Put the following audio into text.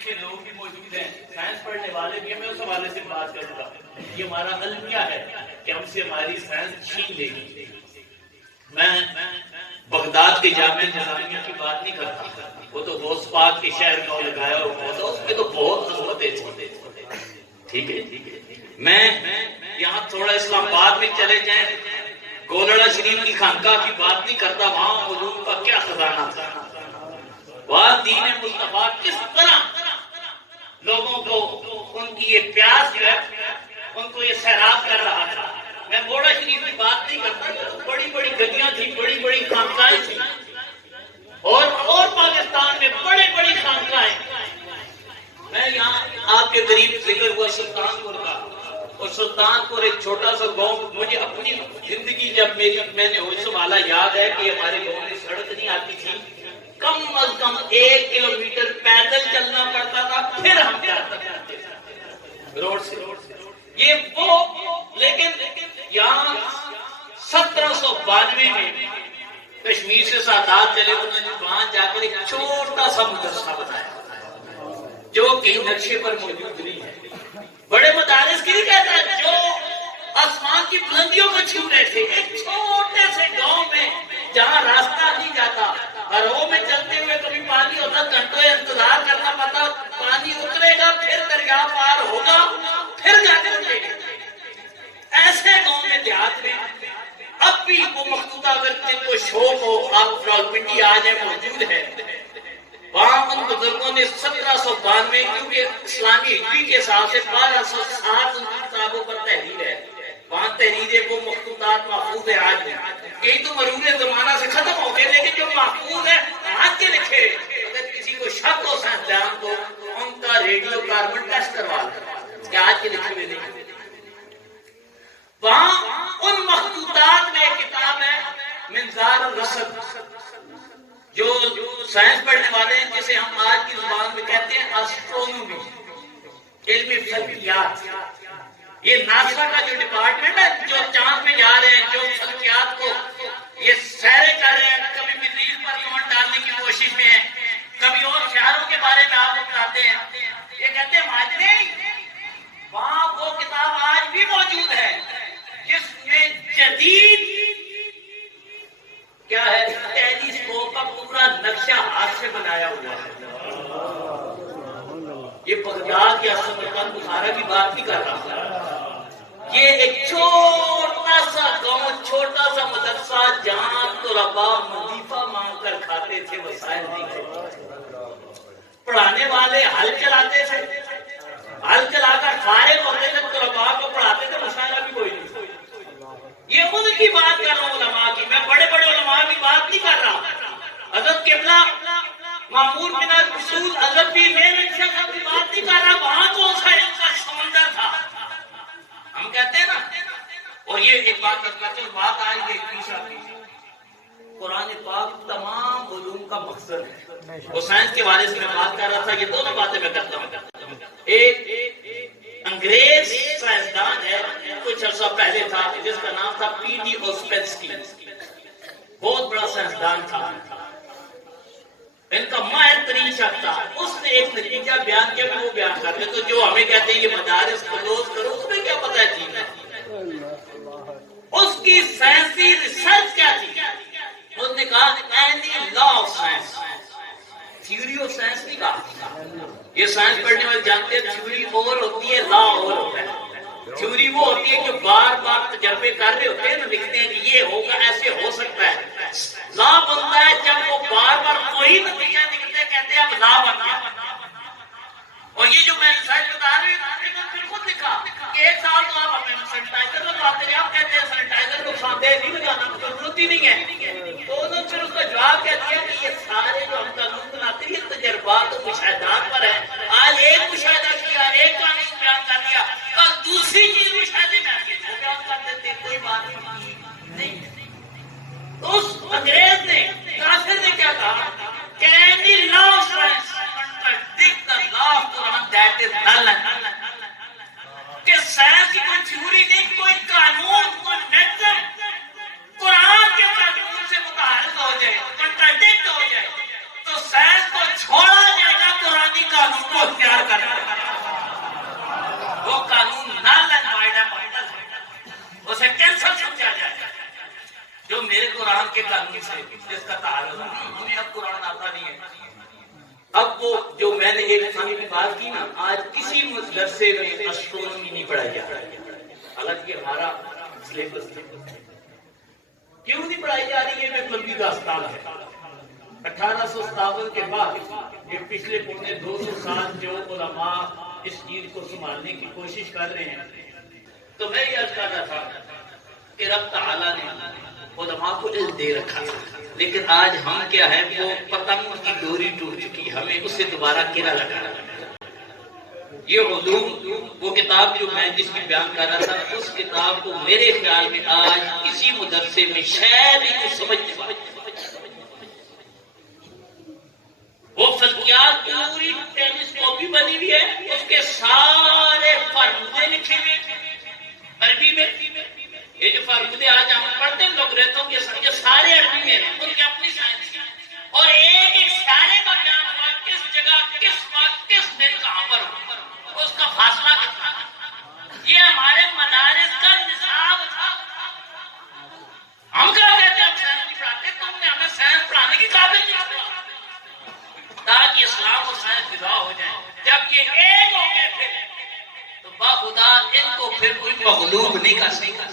لکھے لوگ بھی موجود ہیں, سائنس پڑھنے والے بھی ہیں, میں اس حوالے سے بات کروں گا. یہ ہمارا المیہ ہے کہ ہم سے ہماری سائنس چھین لے گی. میں بغداد کے جامعہ نظامیہ کی بات نہیں کرتا, وہ تو غوث پاک کے شہر کا لگایا ہوا تھا, اس میں تو بہت عظمتیں تھے. ٹھیک ہے, میں یہاں تھوڑا اسلام آباد میں چلے جائیں, گولڑا شریف کی خانقاہ کی بات نہیں کرتا, وہاں علوم کا کیا خزانہ تھا. وہاں دین مصطفیٰ کس طرح لوگوں کو ان کی یہ پیاس جو ہے ان کو یہ سیراب کر رہا تھا. میں گولڑا شریف کی بات نہیں کرتا, بڑی بڑی گدیاں تھیں, بڑی بڑی خانقاہیں تھیں, اور پاکستان میں بڑی بڑی خانقاہیں. میں یہاں آپ کے قریب ذکر ہوا سلطان پور کا, اور سلطان پور ایک چھوٹا سا گاؤں. مجھے اپنی زندگی جب میں نے ہوش سنبھالا یاد ہے کہ ہمارے گاؤں میں سڑک نہیں آتی تھی, کم از کم 1 کلومیٹر پیدل چلنا پڑتا تھا, پھر ہم روڈ سے یہ وہ. لیکن یہاں 1792 میں کشمیر سے سادات چلے, انہوں نے وہاں جا کر ایک چھوٹا سا مدرسہ بنایا جو کہ نقشے پر موجود نہیں ہے. بڑے مدارس کی نہیں کہتا ہے جو آسمان کی بلندیوں کو چھو رہے تھے, ایک چھوٹے سے گاؤں میں جہاں راستہ نہیں جاتا, ہروں میں چلتے ہوئے کبھی پانی ہوتا, گھنٹوں انتظار کرنا پڑتا, پانی اترے گا پھر دریا پار ہوگا پھر جا کر اٹھے گا. ایسے گاؤں میں دیہات میں اب بھی وہ مخطوطہ اگر جن کو شوق ہو آپ راولپنڈی آ جائیں موجود ہے. وہاں ان بزرگوں نے 1792 کیونکہ اسلامی ہجری کے حساب سے 1260 ان کی کتابوں پر تحریر ہے, وہاں تحریریں وہ مخطوطات محفوظ ہے. آج کئی تو مرور زمانہ سے ختم ہو گئے, لیکن جو محفوظ ہے آج کے لکھے, اگر کسی کو شک ہو سائنسدان کو ان کا ریڈیو کاربن ٹیسٹ کروا لیں کہ آج کے لکھے میں نہیں. وہاں ان مخطوطات میں ایک کتاب ہے منظار الرصد, جو سائنس پڑھنے والے ہیں جسے ہم آج کی زبان میں کہتے ہیں اسٹرونومی, علم فلکیات. یہ ناسا کا جو ڈپارٹمنٹ ہے جو چاند میں جا رہے ہیں, جو فلکیات کو یہ سیرے کر رہے ہیں, کبھی مریخ پر لونڈ ڈالنے کی کوشش میں ہیں, کبھی اور شہروں کے بارے میں آپ بتاتے ہیں. یہ کہتے ہیں ماجد وہاں وہ کتاب آج بھی موجود ہے جس میں جدید کیا ہے ٹیلیسکوپ کا پورا نقشہ ہاتھ سے بنایا ہوا ہے. یہ بغداد یا سمرقند بخارا کی بات نہیں کر رہا, یہ ایک چھوٹا سا گاؤں, چھوٹا سا مدرسہ جہاں طلبا وظیفہ مانگ کر کھاتے تھے, وسائل نہیں تھے. پڑھانے والے ہل چلاتے تھے, ہل چلا کر فارغ ہوتے تھے, طلبا کو پڑھاتے تھے, مسائل بھی کوئی نہیں. یہ ان کی بات کر رہا ہوں علماء کی, میں بڑے بڑے علماء کی بات نہیں کر رہا. حضرت قبلہ مامور بن رسول حضرت پیر میر علی صاحب کی بات نہیں کر رہا. وہاں کون سا علم کا سمندر تھا, ہم کہتے ہیں نا. اور یہ ایک بات آئی کہ قرآن پاک تمام علوم کا مقصد ہے. وہ سائنس کے بارے سے میں بات کر رہا تھا, یہ دونوں باتیں میں کرتا ہوں. ایک انگریز سائنسدان ہے, کچھ عرصہ پہلے تھا, جس کا نام تھا پی ڈی اوسپینسکی, بہت بڑا سائنسدان تھا, ان کا ماہر ترین شخص تھا. اس نے ایک نتیجہ بیان کیا, میں وہ بیان کرتے تو جو ہمیں کہتے ہیں یہ مدارس کلوز کرو, اس میں کیا پتہ ہے چیز ہے. اس کی سائنسی ریسرچ کیا تھی, اس نے کہا any law of science, theory of science نہیں کہا. یہ سائنس پڑھنے والے جانتے ہیں تھیوری اور ہوتی ہے, لا اور ہوتا ہے. تھیوری وہ ہوتی ہے کہ بار بار تجربے کر رہے ہوتے ہیں نا, لکھتے ہیں کہ یہ ہوگا, ایسے ہو سکتا ہے. لا بنتا ہے جب وہ بار بار کوئی نتیجہ نکلتا ہے, کہتے ہیں اب لا بن گیا. اور یہ جو میں ریسرچ بتا رہی ہوں پھر خود لکھا کہ 1 سال تو آپ ہمیں سینیٹائزر لگواتے ہیں, آپ کہتے ہیں سینیٹائزر کو کھاتے ہیں نہیں لگانا, ضرورت ہی نہیں ہے. تو انہوں نے پھر اس کا جواب کیا دیا کہ یہ سارے جو ہم قانون بناتے ہیں یہ تجربات اور مشاہدات پر ہیں. آج ایک مشاہدہ کیا, ایک قانون بیان کر دیا, کل دوسری چیز مشاہدے میں آتی ہے وہ بیان کر دیتے ہیں, کوئی بات نہیں. تو اس انگریز نے کافر نے کیا کہا کہ any law of science contradict the law of Quran that is null and کہ سائنس کی کوئی تھیوری نہیں, کوئی قانون, کوئی میتھڈ قرآن کے قانون کر وہ قانون نال اینڈ معاہدہ مقدس ہے، اسے کینسل سمجھا جائے جو میرے قرآن کے قانون سے جس کا تعارض ہمیں اب قرآن آتا نہیں ہے۔ اب وہ جو میں نے ایک سال کی بات کی نا، آج کسی مدرسے میں اسٹرونومی نہیں پڑھائی جا رہی، حالانکہ ہمارا سلیبس کیوں نہیں پڑھائی جا رہی ہے؟ میں کلبی داستان ہے 1857 کے بعد یہ پچھلے پونے 200 سال جو علماء اس چیز کو سنبھالنے کی کوشش کر رہے ہیں، تو میں یہ عرض کر رہا تھا کہ رب تعالیٰ نے علماء کو علم دے رکھا، لیکن آج ہم کیا ہے، وہ پتنگ کی ڈوری ٹوٹ چکی، ہمیں اسے دوبارہ کرا لگانا۔ یہ علوم وہ کتاب جو میں جس کی بیان کر رہا تھا، اس کتاب کو میرے خیال میں آج کسی مدرسے میں شاید ہی کچھ سمجھنے والے، وہ فلکیات پوری ٹیلیسکوپی بنی ہوئی ہے، اس کے سارے فارمولے لکھے ہوئے عربی میں۔ یہ جو فارمولے آج ہم پڑھتے ہیں لوگ رہتوں کے سارے عربی میں ہیں، ان کی اپنی سائنس ہے، اور ایک ایک سارے کا بیان ہوا کس جگہ کس وقت کس دن کہاں پر ہوا، اس کا فاصلہ کتنا۔ یہ ہمارے مدارس کا نصاب تھا۔ ہم کیا کہتے ہیں، ہم سائنس نہیں پڑھاتے، تم نے ہمیں سائنس پڑھانے کی قابل نہیں کیا، تاکہ اسلام اور سائنس جدا ہو جائیں۔ جب یہ ایک ہو گئے پھر تو باخدا ان کو پھر کوئی مغلوب نہیں کر سکتا۔